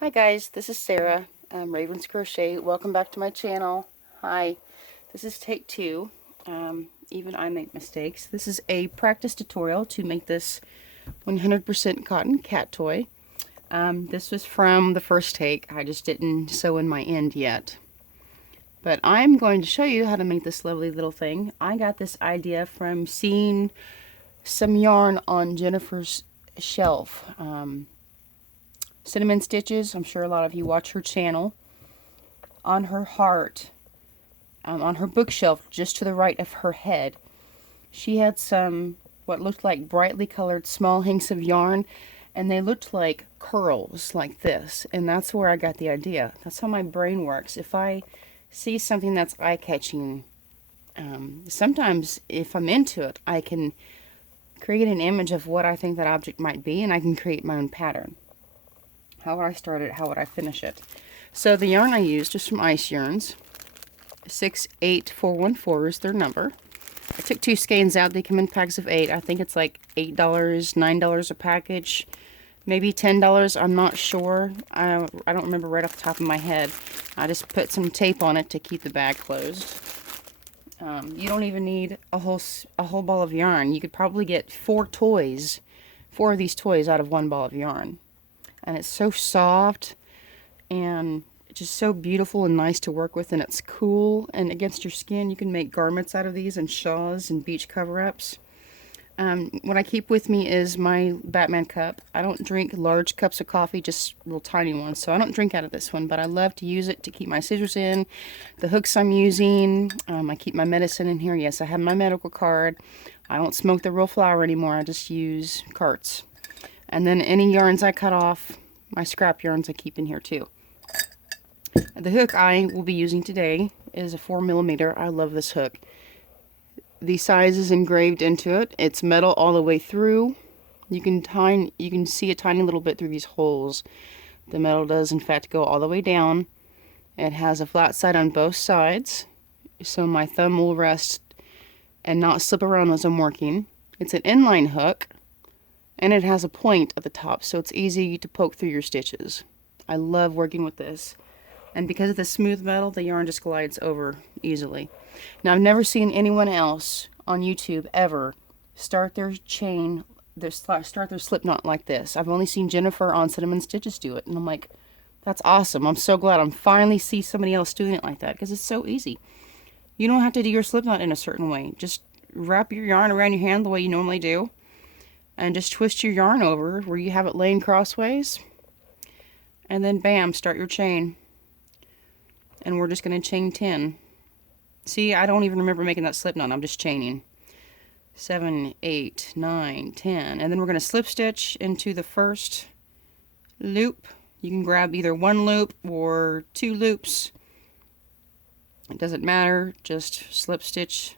Hi guys, this is Sarah, Raven's Crochet. Welcome back to my channel. Hi, this is take two. Even I make mistakes. This is a practice tutorial to make this 100% cotton cat toy. This was from the first take. I just didn't sew in my end yet. But I'm going to show you how to make this lovely little thing. I got this idea from seeing some yarn on Jennifer's shelf. Cinnamon Stitches, I'm sure a lot of you watch her channel. On her heart, on her bookshelf just to the right of her head, she had some what looked like brightly colored small hanks of yarn, and they looked like curls like this, and that's where I got the idea. That's how my brain works. If I see something that's eye-catching, sometimes if I'm into it, I can create an image of what I think that object might be, and I can create my own pattern. How would I start it? How would I finish it? So the yarn I used is from Ice Yarns. 68414 is their number. I took 2 skeins out. They come in packs of 8. I think it's like $8, $9 a package, maybe $10. I'm not sure. I don't remember right off the top of my head. I just put some tape on it to keep the bag closed. You don't even need a whole ball of yarn. You could probably get 4 of these toys out of 1 ball of yarn. And it's so soft and just so beautiful and nice to work with, and it's cool, and against your skin you can make garments out of these and shawls and beach cover-ups. What I keep with me is my Batman cup. I don't drink large cups of coffee, just real tiny ones, so I don't drink out of this one, but I love to use it to keep my scissors in, the hooks I'm using. I keep my medicine in here. Yes, I have my medical card. I don't smoke the real flower anymore. I just use carts. And then any yarns I cut off, my scrap yarns, I keep in here too. The hook I will be using today is a 4mm. I love this hook. The size is engraved into it. It's metal all the way through. You can see a tiny little bit through these holes. The metal does in fact go all the way down. It has a flat side on both sides, so my thumb will rest and not slip around as I'm working. It's an inline hook, and it has a point at the top, so it's easy to poke through your stitches. I love working with this. And because of the smooth metal, the yarn just glides over easily. Now, I've never seen anyone else on YouTube ever start their slip knot like this. I've only seen Jennifer on Cinnamon Stitches do it, and I'm like, that's awesome. I'm so glad I'm finally see somebody else doing it like that, because it's so easy. You don't have to do your slip knot in a certain way. Just wrap your yarn around your hand the way you normally do, and just twist your yarn over where you have it laying crossways, and then bam, start your chain. And we're just going to chain 10. See, I don't even remember making that slip knot. I'm just chaining 7, 8, 9, 10, and then we're going to slip stitch into the first loop. You can grab either 1 loop or 2 loops. It doesn't matter, just slip stitch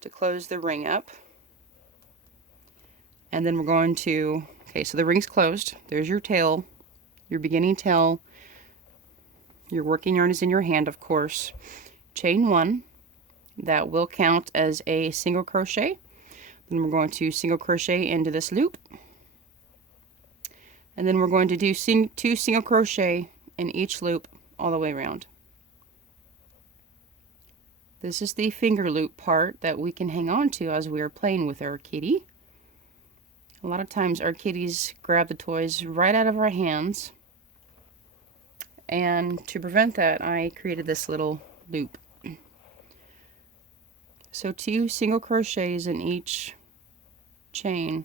to close the ring up. And then we're going to, okay, so the ring's closed. There's your tail, your beginning tail. Your working yarn is in your hand, of course. Chain 1. That will count as a single crochet. Then we're going to single crochet into this loop. And then we're going to do 2 single crochet in each loop all the way around. This is the finger loop part that we can hang on to as we are playing with our kitty. A lot of times our kitties grab the toys right out of our hands. And to prevent that, I created this little loop. So 2 single crochets in each chain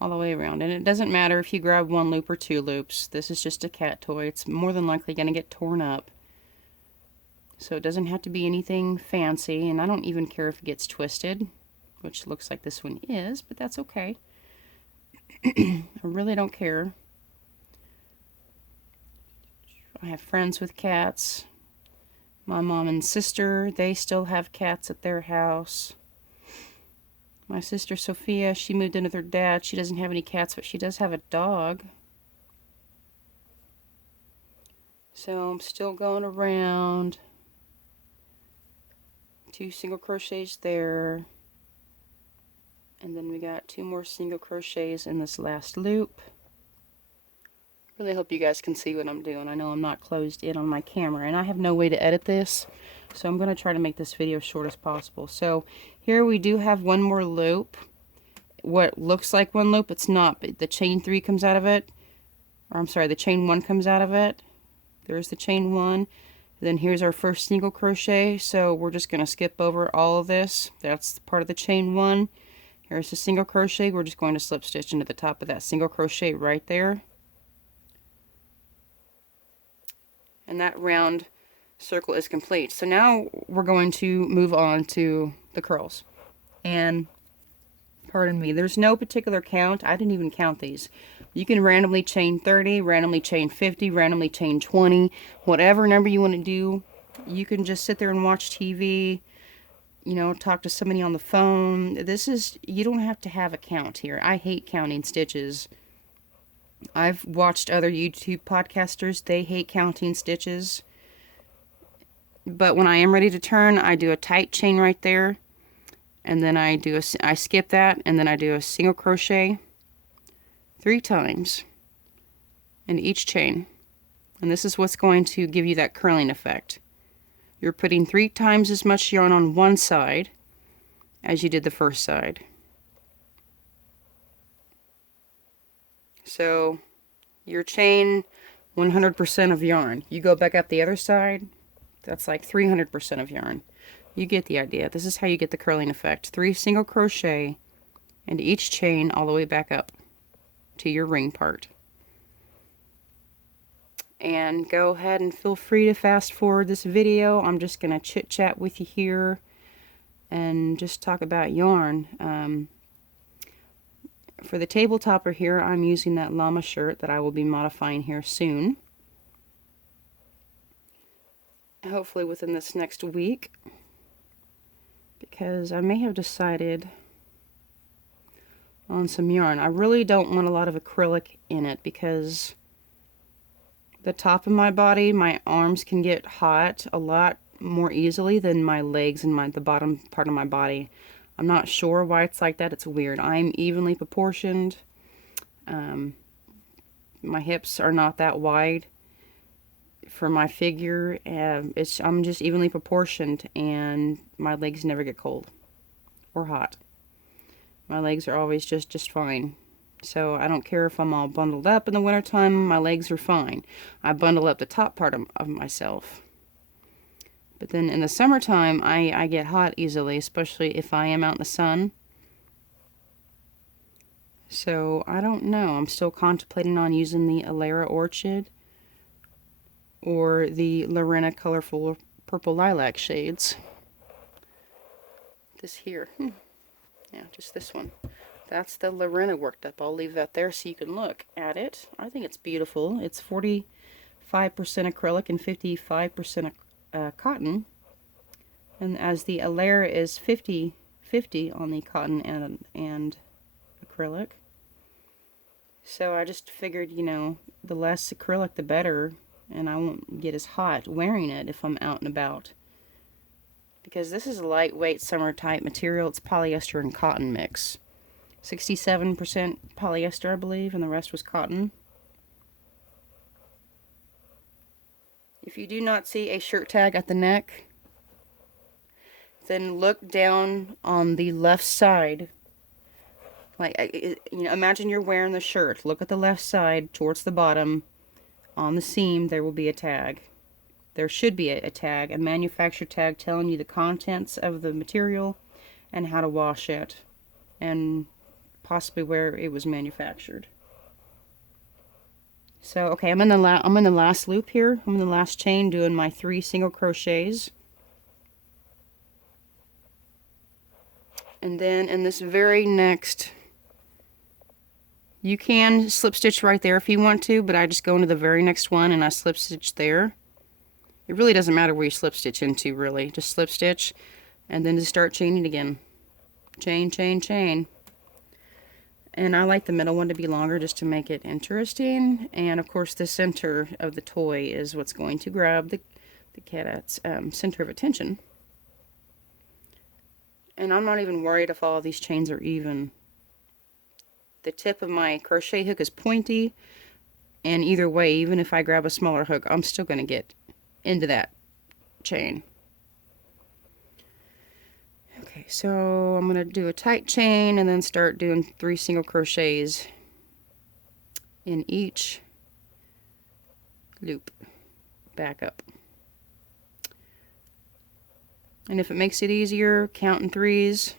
all the way around. And it doesn't matter if you grab 1 loop or 2 loops. This is just a cat toy. It's more than likely going to get torn up. So it doesn't have to be anything fancy, and I don't even care if it gets twisted, which looks like this one is, but that's okay. I really don't care. I have friends with cats. My mom and sister, they still have cats at their house. My sister Sophia, she moved in with her dad. She doesn't have any cats, but she does have a dog. So I'm still going around. 2 single crochets there. And then we got 2 more single crochets in this last loop. Really hope you guys can see what I'm doing. I know I'm not closed in on my camera, and I have no way to edit this, so I'm going to try to make this video short as possible. So here we do have 1 more loop. What looks like 1 loop, it's not, but the chain 3 comes out of it. Or I'm sorry, the chain 1 comes out of it. There's the chain 1. Then here's our first single crochet, so we're just going to skip over all of this. That's part of the chain 1. Here's the single crochet. We're just going to slip stitch into the top of that single crochet right there. And that round circle is complete. So now we're going to move on to the curls. And pardon me, there's no particular count. I didn't even count these. You can randomly chain 30, randomly chain 50, randomly chain 20, whatever number you want to do. You can just sit there and watch TV, you know, talk to somebody on the phone. This is, you don't have to have a count here. I hate counting stitches. I've watched other YouTube podcasters. They hate counting stitches. But when I am ready to turn, I do a tight chain right there. And then I skip that, and then I do a single crochet 3 times in each chain. And this is what's going to give you that curling effect. You're putting 3 times as much yarn on one side as you did the first side. So your chain 100% of yarn. You go back up the other side, that's like 300% of yarn. You get the idea. This is how you get the curling effect. 3 single crochet and each chain all the way back up to your ring part. And go ahead and feel free to fast forward this video. I'm just going to chit chat with you here and just talk about yarn. For the table topper here, I'm using that llama shirt that I will be modifying here soon. Hopefully within this next week. Because I may have decided on some yarn. I really don't want a lot of acrylic in it because the top of my body, my arms can get hot a lot more easily than my legs and the bottom part of my body. I'm not sure why it's like that. It's weird. I'm evenly proportioned. My hips are not that wide for my figure. I'm just evenly proportioned, and my legs never get cold or hot. My legs are always just fine. So I don't care if I'm all bundled up in the wintertime, my legs are fine. I bundle up the top part of myself. But then in the summertime, I get hot easily, especially if I am out in the sun. So I don't know. I'm still contemplating on using the Alara Orchid or the Lorena Colorful Purple Lilac shades. This here. Yeah, just this one. That's the Lorena worked up. I'll leave that there so you can look at it. I think it's beautiful. It's 45% acrylic and 55% cotton. And as the Alara is 50-50 on the cotton and acrylic. So I just figured, you know, the less acrylic the better, and I won't get as hot wearing it if I'm out and about. Because this is a lightweight summer type material. It's polyester and cotton mix. 67% polyester, I believe, and the rest was cotton. If you do not see a shirt tag at the neck, then look down on the left side. Like, you know, imagine you're wearing the shirt. Look at the left side towards the bottom. On the seam, there will be a tag. There should be a tag, a manufacturer tag telling you the contents of the material and how to wash it, and possibly where it was manufactured. So, okay, I'm in the last loop here. I'm in the last chain doing my 3 single crochets. And then in this very next, you can slip stitch right there if you want to, but I just go into the very next one and I slip stitch there. It really doesn't matter where you slip stitch into, really. Just slip stitch and then just start chaining again. Chain, chain, chain. And I like the middle one to be longer just to make it interesting. And of course the center of the toy is what's going to grab the cat's center of attention. And I'm not even worried if all of these chains are even. The tip of my crochet hook is pointy, and either way, even if I grab a smaller hook, I'm still going to get into that chain. Okay, so I'm going to do a tight chain and then start doing 3 single crochets in each loop. Back up. And if it makes it easier, count in threes.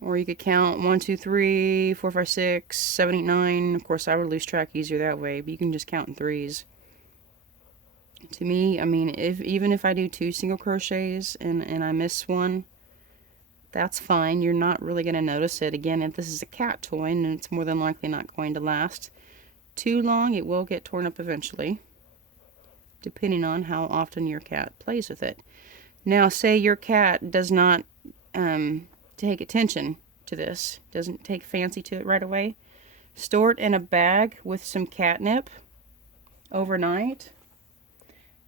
Or you could count 1, 2, 3, 4, 5, 6, 7, 8, 9. Of course, I would lose track easier that way, but you can just count in threes. To me, I mean, even if I do 2 single crochets and I miss one, that's fine. You're not really going to notice it. Again, if this is a cat toy, and it's more than likely not going to last too long, it will get torn up eventually, depending on how often your cat plays with it. Now, say your cat does not take attention to this, doesn't take fancy to it right away. Store it in a bag with some catnip overnight.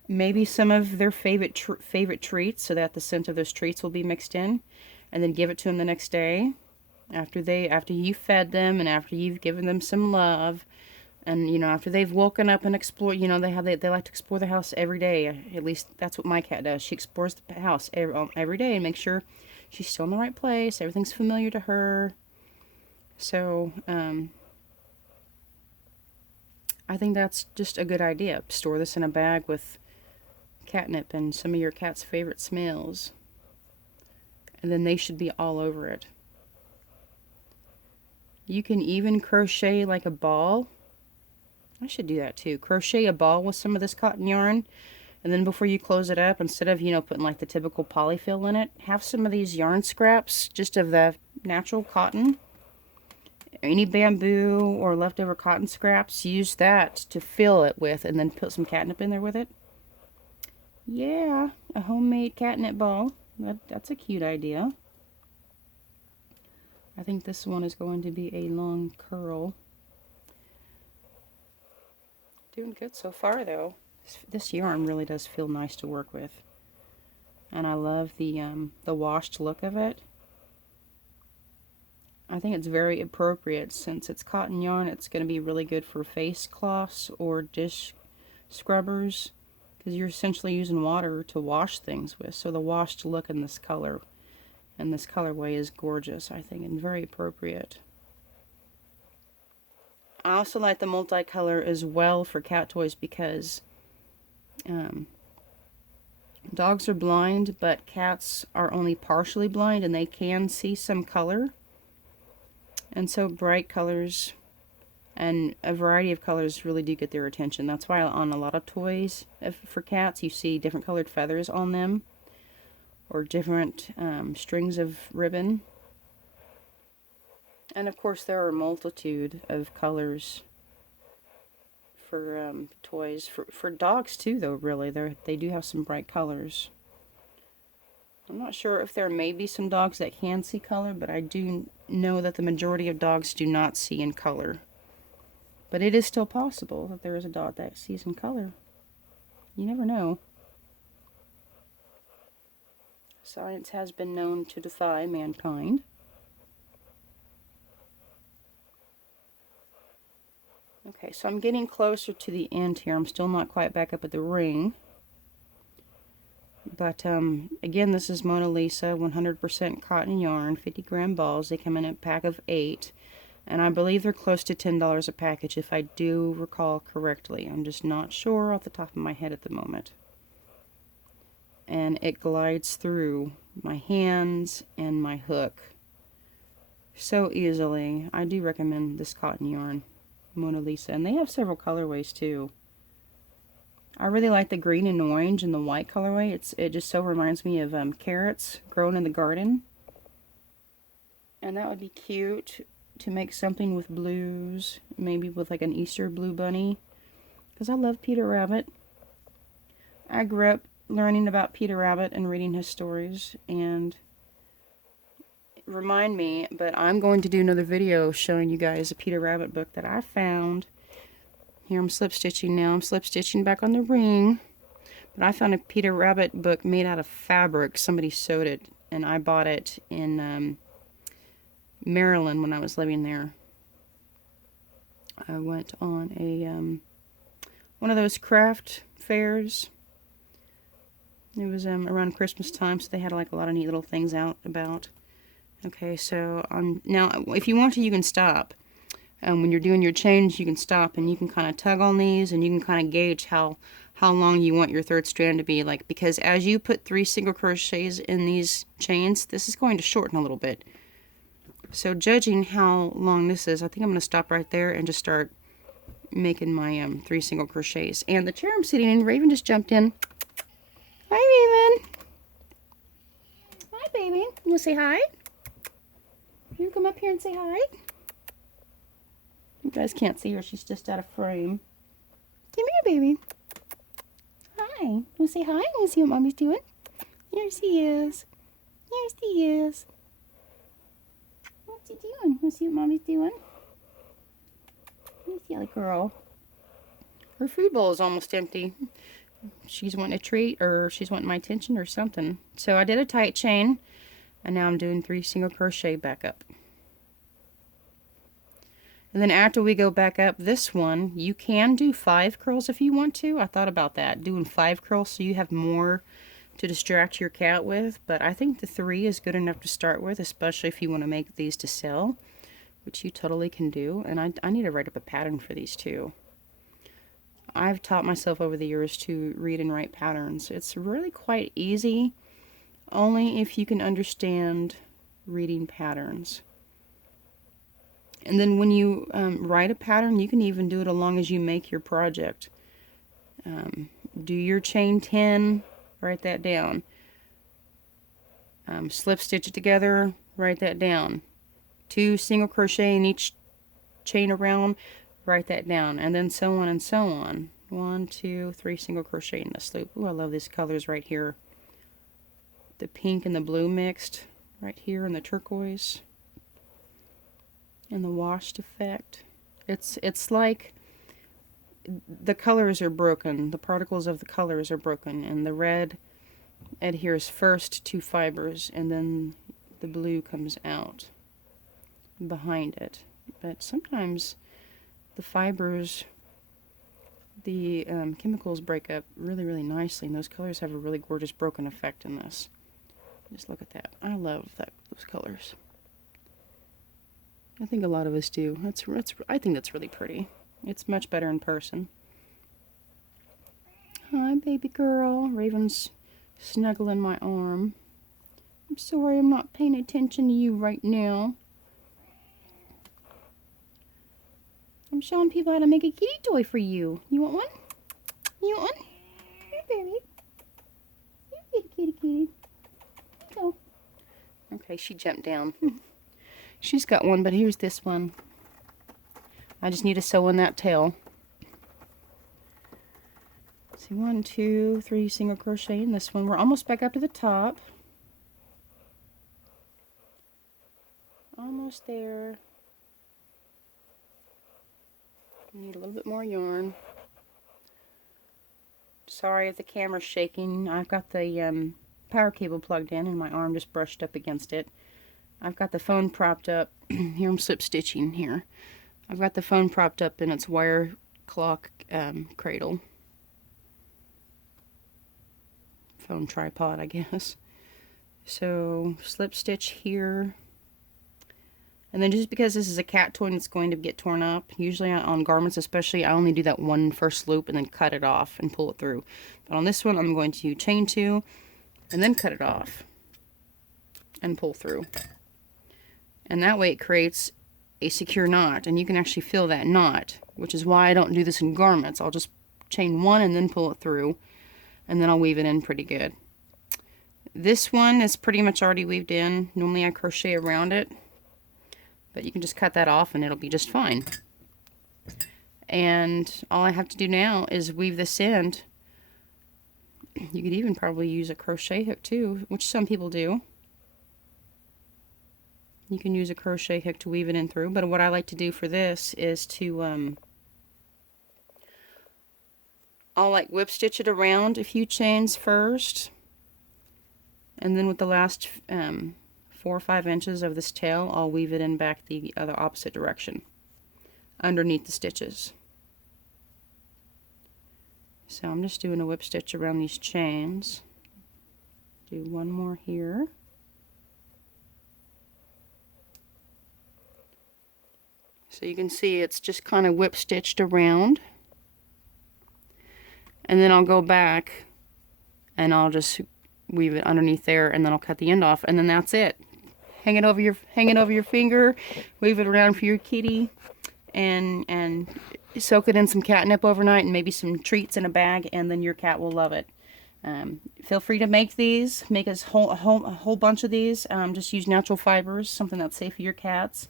Maybe some of their favorite treats, so that the scent of those treats will be mixed in, and then give it to them the next day after you fed them and after you've given them some love. And, you know, after they've woken up and explored, you know, they like to explore the house every day. At least that's what my cat does. She explores the house every day and makes sure she's still in the right place. Everything's familiar to her. So, I think that's just a good idea. Store this in a bag with catnip and some of your cat's favorite smells. And then they should be all over it. You can even crochet like a ball. I should do that too. Crochet a ball with some of this cotton yarn, and then before you close it up, instead of, you know, putting like the typical polyfill in it, have some of these yarn scraps, just of the natural cotton. Any bamboo or leftover cotton scraps, use that to fill it with, and then put some catnip in there with it. Yeah, a homemade catnip ball. That's a cute idea. I think this one is going to be a long curl. Doing good so far, though. This yarn really does feel nice to work with, and I love the washed look of it. I think it's very appropriate since it's cotton yarn. It's going to be really good for face cloths or dish scrubbers, because you're essentially using water to wash things with. So the washed look in this color and this colorway is gorgeous, I think, and very appropriate. I also like the multicolor as well for cat toys because dogs are blind, but cats are only partially blind and they can see some color. And so bright colors and a variety of colors really do get their attention. That's why on a lot of toys for cats you see different colored feathers on them or different strings of ribbon. And of course there are a multitude of colors for toys. For dogs too, though, really. They do have some bright colors. I'm not sure if there may be some dogs that can see color, but I do know that the majority of dogs do not see in color. But it is still possible that there is a dog that sees in color. You never know. Science has been known to defy mankind. Okay, so I'm getting closer to the end here. I'm still not quite back up at the ring. But, again, this is Mona Lisa, 100% cotton yarn, 50-gram balls. They come in a pack of 8. And I believe they're close to $10 a package, if I do recall correctly. I'm just not sure off the top of my head at the moment. And it glides through my hands and my hook so easily. I do recommend this cotton yarn, Mona Lisa. And they have several colorways, too. I really like the green and orange and the white colorway. It just so reminds me of carrots grown in the garden. And that would be cute to make something with blues, maybe with like an Easter blue bunny. Because I love Peter Rabbit. I grew up learning about Peter Rabbit and reading his stories. And remind me, but I'm going to do another video showing you guys a Peter Rabbit book that I found. Here I'm slip stitching now. I'm slip stitching back on the ring. But I found a Peter Rabbit book made out of fabric. Somebody sewed it and I bought it in Maryland when I was living there. I went on a one of those craft fairs. It was around Christmas time, so they had like a lot of neat little things out about. Okay, so now if you want to, you can stop. When you're doing your chains, you can stop and you can kind of tug on these, and you can kind of gauge how long you want your third strand to be. Like, because as you put 3 single crochets in these chains, this is going to shorten a little bit. So judging how long this is, I think I'm going to stop right there and just start making my 3 single crochets. And the chair I'm sitting in, Raven just jumped in. Hi, Raven. Hi, baby. You want to say hi? You come up here and say hi. You guys can't see her. She's just out of frame. Come here, baby. Hi. You want to say hi? You want to see what Mommy's doing? Here she is. Here she is. What's she doing? You want to see what Mommy's doing? You silly girl. Her food bowl is almost empty. She's wanting a treat, or she's wanting my attention or something. So I did a tight chain, and now I'm doing 3 single crochet back up. And then after we go back up this one, you can do 5 curls if you want to. I thought about that, doing 5 curls so you have more to distract your cat with. But I think the 3 is good enough to start with, especially if you want to make these to sell, which you totally can do. And I need to write up a pattern for these too. I've taught myself over the years to read and write patterns. It's really quite easy, only if you can understand reading patterns. And then when you write a pattern, you can even do it along as you make your project. Do your chain 10, write that down. Slip stitch it together, write that down. 2 single crochet in each chain around, write that down. And then so on and so on. 1, 2, 3 single crochet in this loop. Ooh, I love these colors right here. The pink and the blue mixed right here, and the turquoise. And the washed effect. It's like the colors are broken. The particles of the colors are broken, and the red adheres first to fibers, and then the blue comes out behind it. But sometimes the fibers, the chemicals break up really, really nicely, and those colors have a really gorgeous broken effect in this. Just look at that. I love those colors. I think a lot of us do. I think that's really pretty. It's much better in person. Hi, baby girl. Raven's snuggling my arm. I'm sorry I'm not paying attention to you right now. I'm showing people how to make a kitty toy for you. You want one? You want one? Here, baby. Here, kitty, kitty. Go. Okay, she jumped down. She's got one, but here's this one. I just need to sew in that tail. See, 1, 2, 3 single crochet in this one. We're almost back up to the top. Almost there. Need a little bit more yarn. Sorry if the camera's shaking. I've got the power cable plugged in and my arm just brushed up against it. I've got the phone propped up. Here I'm slip stitching here. I've got the phone propped up in its wire clock cradle. Phone tripod, I guess. So slip stitch here. And then just because this is a cat toy and it's going to get torn up, usually on garments especially, I only do that one first loop and then cut it off and pull it through. But on this one, I'm going to chain 2 and then cut it off and pull through. And that way it creates a secure knot, and you can actually feel that knot, which is why I don't do this in garments. I'll just chain 1 and then pull it through, and then I'll weave it in pretty good. This one is pretty much already weaved in. Normally I crochet around it, but you can just cut that off and it'll be just fine. And all I have to do now is weave this end. You could even probably use a crochet hook too, which some people do. You can use a crochet hook to weave it in through, but what I like to do for this is to I'll like whip stitch it around a few chains first, And then with the last 4 or 5 inches of this tail, I'll weave it in back the other opposite direction underneath the stitches. So I'm just doing a whip stitch around these chains. Do one more here. So you can see it's just kind of whip stitched around. And then I'll go back and I'll just weave it underneath there, and then I'll cut the end off, and then that's it. Hang it over your finger, weave it around for your kitty, and soak it in some catnip overnight and maybe some treats in a bag, and then your cat will love it. Feel free to make these. Make a whole bunch of these. Just use natural fibers, something that's safe for your cats.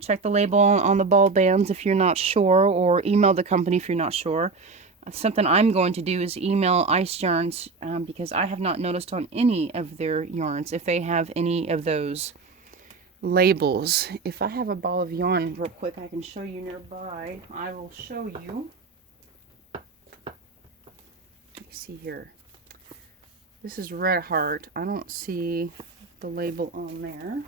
Check the label on the ball bands if you're not sure, or email the company if you're not sure. Something I'm going to do is email Ice Yarns, because I have not noticed on any of their yarns if they have any of those labels. If I have a ball of yarn real quick, I can show you nearby. I will show you. Let me see here. This is Red Heart. I don't see the label on there.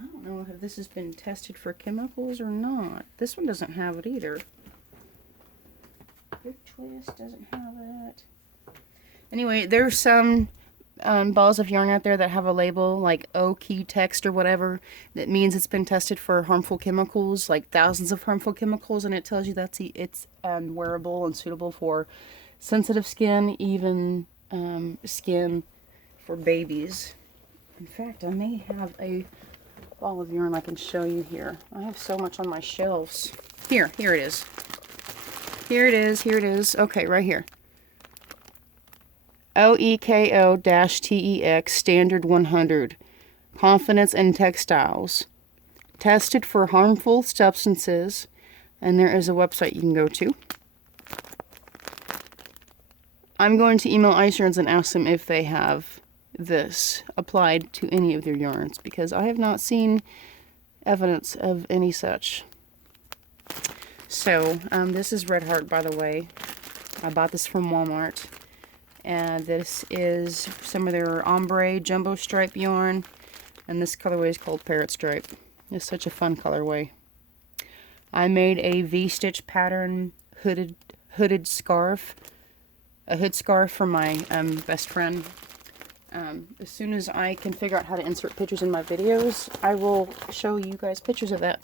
I don't know if this has been tested for chemicals or not. This one doesn't have it either. Big Twist doesn't have it. Anyway, there's some balls of yarn out there that have a label like O-Key text or whatever that means it's been tested for harmful chemicals, like thousands of harmful chemicals, and it tells you that it's wearable and suitable for sensitive skin, even skin for babies. In fact, I may have a ball of yarn I can show you here. I have so much on my shelves. Here it is. Here it is. Okay, right here. OEKO-TEX Standard 100. Confidence in Textiles. Tested for harmful substances. And there is a website you can go to. I'm going to email Ice Yarns and ask them if they have this applied to any of their yarns, because I have not seen evidence of any such. So, this is Red Heart, by the way. I bought this from Walmart. And this is some of their ombre jumbo stripe yarn. And this colorway is called Parrot Stripe. It's such a fun colorway. I made a V-stitch pattern hooded scarf. A hood scarf for my best friend. As soon as I can figure out how to insert pictures in my videos, I will show you guys pictures of that.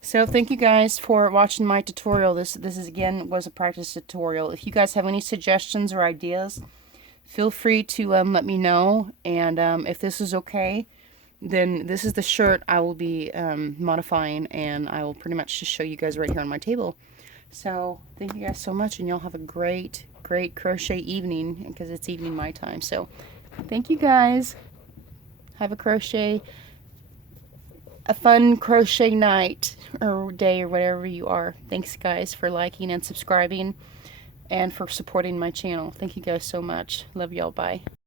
So thank you guys for watching my tutorial. This is again was a practice tutorial. If you guys have any suggestions or ideas, feel free to let me know. And if this is okay, then this is the shirt I will be modifying, and I will pretty much just show you guys right here on my table. So thank you guys so much, and y'all have a great crochet evening, because it's evening my time. So thank you guys. Have a fun crochet night or day or whatever you are. Thanks guys for liking and subscribing and for supporting my channel. Thank you guys so much. Love y'all. Bye.